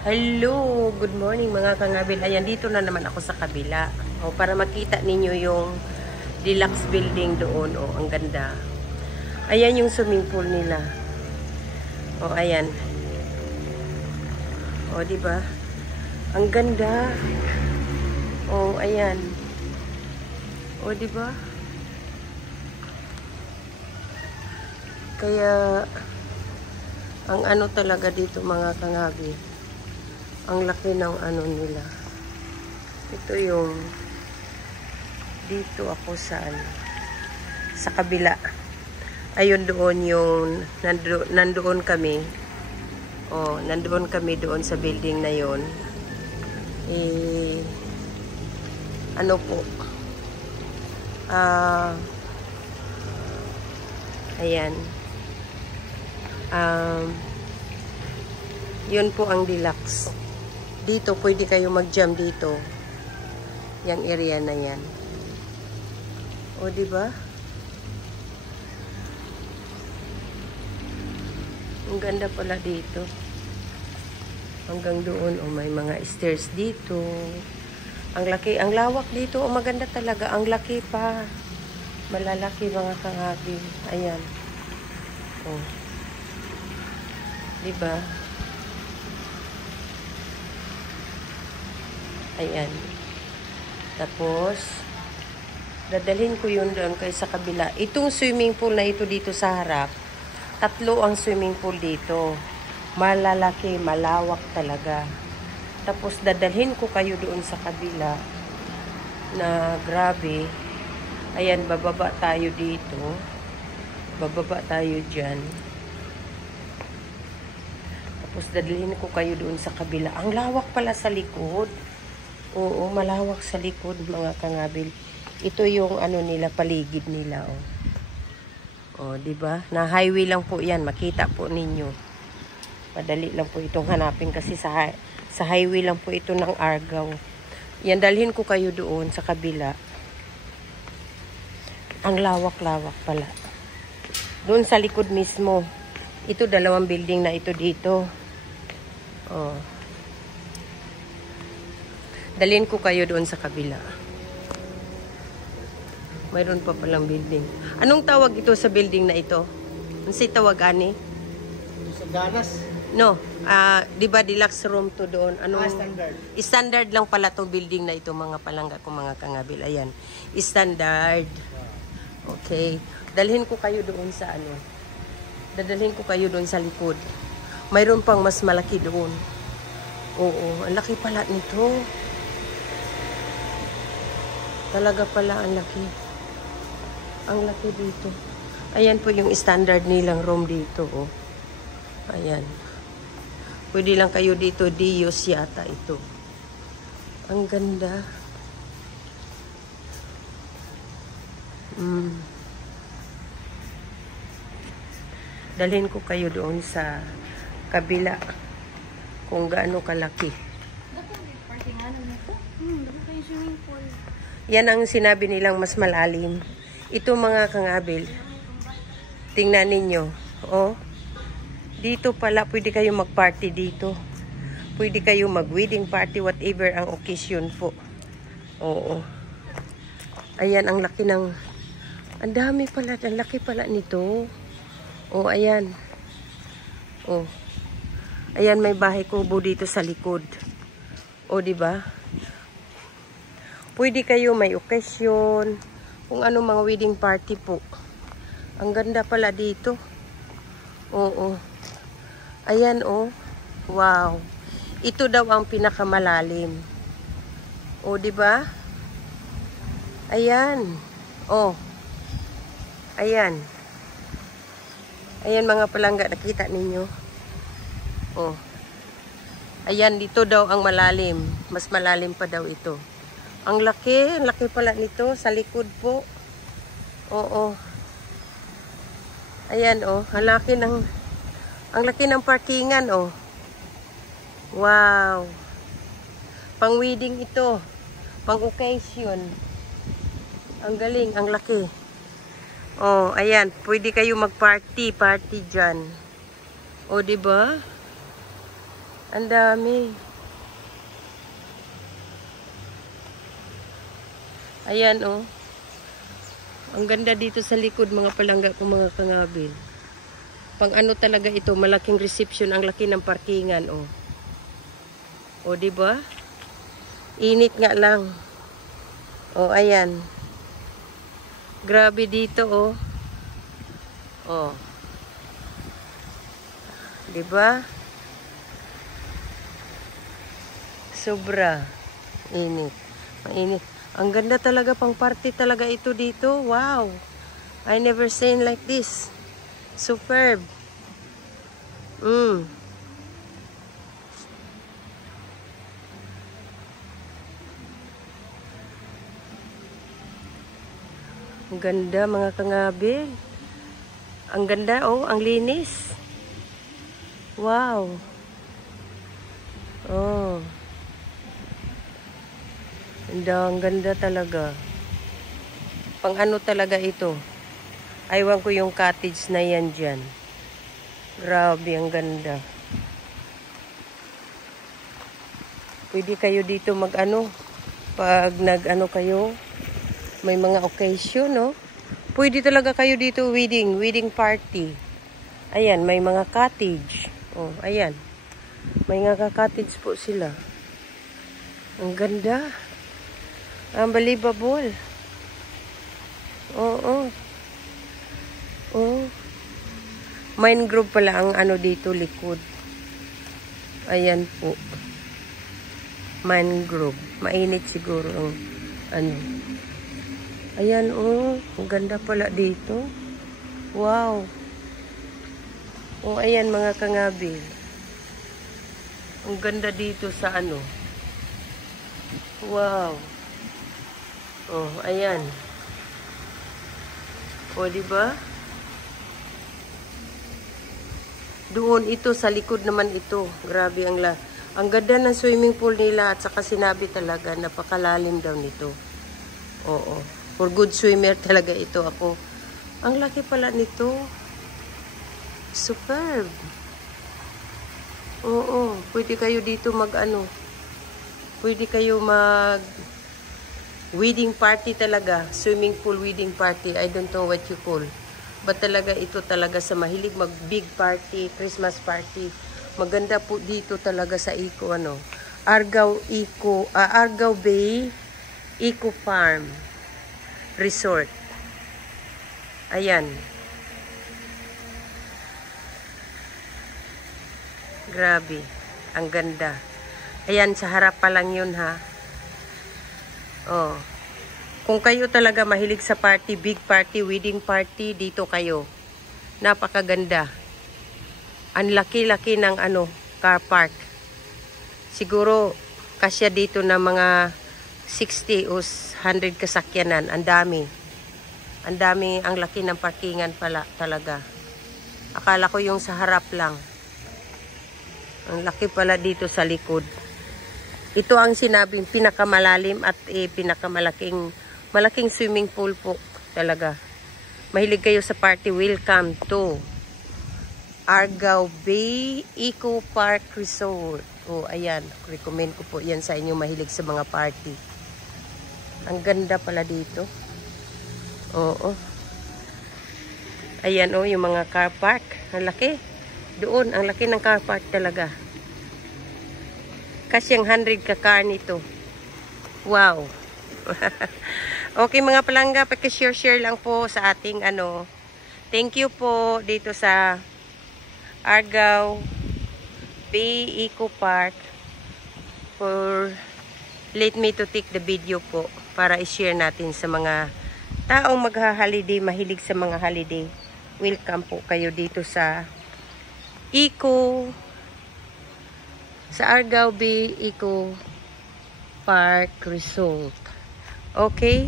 Hello, good morning mga kangabil. Ayan, dito na naman ako sa kabila. O, para makita ninyo yung deluxe building doon. O, ang ganda. Ayan yung swimming pool nila. O, ayan. O, diba? Ang ganda. O, ayan. O, diba? Kaya, ang ano talaga dito mga kangabil. Ang laki ng ano nila. Ito yung dito ako sa kabila. Ayun doon yung nandoon kami. Oh, nandoon kami doon sa building na yon. Ano po? Ayan. Yun po ang deluxe. Dito, pwede kayo mag-jam dito. Yang area na yan. O, diba? Ang ganda pala dito. Hanggang doon, o may mga stairs dito. Ang laki, ang lawak dito. O, maganda talaga. Ang laki pa. Malalaki mga kangabi. Ayan. O. Diba? Ayan. Tapos, dadalhin ko yun doon kay sa kabila. Itong swimming pool na ito dito sa harap, 3 ang swimming pool dito. Malalaki, malawak talaga. Tapos, dadalhin ko kayo doon sa kabila na grabe. Ayan, bababa tayo dito. Bababa tayo dyan. Tapos, dadalhin ko kayo doon sa kabila. Ang lawak pala sa likod. Oo, malawak sa likod mga kangabil. Ito yung ano nila, paligid nila, oh. Oh, 'di ba? Na highway lang po 'yan, makita po ninyo. Madali lang po itong hanapin kasi sa highway lang po ito ng Argao. Yan, dalhin ko kayo doon sa kabila. Ang lawak-lawak pala. Doon sa likod mismo. Ito 2 building na ito dito. Oh. Dalhin ko kayo doon sa kabila. Mayroon pa palang building. Anong tawag ito sa building na ito? Ano si tawag, ani? Sa Ganas? No. Di ba deluxe room to doon? Anong, Standard. Standard lang pala to building na ito, mga palangga ko, mga kangabil. Ayan. Standard. Okay. Dalhin ko kayo doon sa ano. Dadalhin ko kayo doon sa likod. Mayroon pang mas malaki doon. Oo. Ang laki pala nito. Talaga pala ang laki. Ang laki dito. Ayan po yung standard nilang room dito, oh. Ayan. Pwede lang kayo dito, Dios yata ito. Ang ganda. Dalhin ko kayo doon sa kabila kung gaano kalaki. Yan ang sinabi nilang mas malalim. Ito mga kangabil. Tingnan ninyo. Oh. Dito pala, pwede kayo mag-party dito. Pwede kayo mag-wedding party, whatever ang occasion po. Oo. Ayan, ang laki ng... Ang dami pala, ang laki pala nito. Oh, ayan. Oh. Ayan, may bahay kubo dito sa likod. Oh, diba? Pwede kayo may occasion, kung ano mga wedding party po. Ang ganda pala dito. Oo. Ayan, oh. Wow. Ito daw ang pinakamalalim. Oh, 'di ba? Ayan. Oh. Ayan. Ayan mga palangga, nakita ninyo. Oh. Ayan, dito daw ang malalim. Mas malalim pa daw ito. Ang laki pala nito sa likod po. Oo. Ayan, oh, ang laki ng parkingan, oh. Wow. Pang wedding ito. Pang occasion. Ang galing, ang laki. Oh, ayan, pwede kayo mag-party diyan. Oh, 'di ba? Ang dami. Ayan, oh. Ang ganda dito sa likod, mga palangga ko, mga kangabil. Pang ano talaga ito, malaking reception, ang laki ng parkingan, oh. O, diba? Init nga lang. O, ayan. Grabe dito, oh. O. Diba? Sobra. Init. Mainit. Ang ganda talaga, pang party talaga ito dito. Wow. I never seen like this. Superb. Ang ganda, mga kangabil. Ang ganda, oh. Ang linis. Wow. Oh. Ang ganda talaga. Pang ano talaga ito. Aywan ko yung cottage na yan dyan. Grabe, ang ganda. Pwede kayo dito mag-ano. Pag nag-ano kayo, may mga occasion, no? Pwede talaga kayo dito wedding party. Ayan, may mga cottage. Oh, ayan. May mga cottage po sila. Ang ganda. Unbelievable. Oo. Oh. Mangrove pala ang ano dito likod. Ayan po. Mangrove. Mainit siguro ang ano. Ayan, oh. Ang ganda pala dito. Wow. Oh, ayan, mga kangabi. Ang ganda dito sa ano. Wow. Oh, ayan. O, diba? Doon ito, sa likod naman ito. Grabe ang ganda ng swimming pool nila at saka sinabi talaga, napakalalim daw nito. Oo. For good swimmer talaga ito ako. Ang laki pala nito. Superb. Oo. Pwede kayo dito mag-ano. Pwede kayo wedding party talaga. Swimming pool wedding party. I don't know what you call. But talaga ito talaga sa mahilig mag big party, Christmas party. Maganda po dito talaga sa Argao Bay Eco Farm Resort. Ayan. Grabe. Ang ganda. Ayan, sa harap pa lang yun, ha. Oh. Kung kayo talaga mahilig sa party, big party, wedding party, dito kayo. Napakaganda. Ang laki-laki ng car park. Siguro, kasya dito na mga 60 o 100 kasakyanan. Ang dami. Ang dami, ang laki ng parkingan pala talaga. Akala ko yung sa harap lang. Ang laki pala dito sa likod. Ito ang sinabing pinakamalalim at malaking swimming pool po talaga. Mahilig kayo sa party, welcome to Argao Bay Eco Park Resort. O, ayan. Recommend ko po yan sa inyo mahilig sa mga party. Ang ganda pala dito. Oo. Ayan, oh, yung mga car park. Ang laki. Doon, ang laki ng car park talaga. Kasi ang 100 ka car nito. Wow. Okay, mga palangga, paki-share lang po sa ating Thank you po dito sa Argao Bay Eco Park for let me to take the video po para i-share natin sa mga taong magha-holiday, mahilig sa mga holiday. Welcome po kayo dito sa Argao Bay Eco Park Resort. Okay?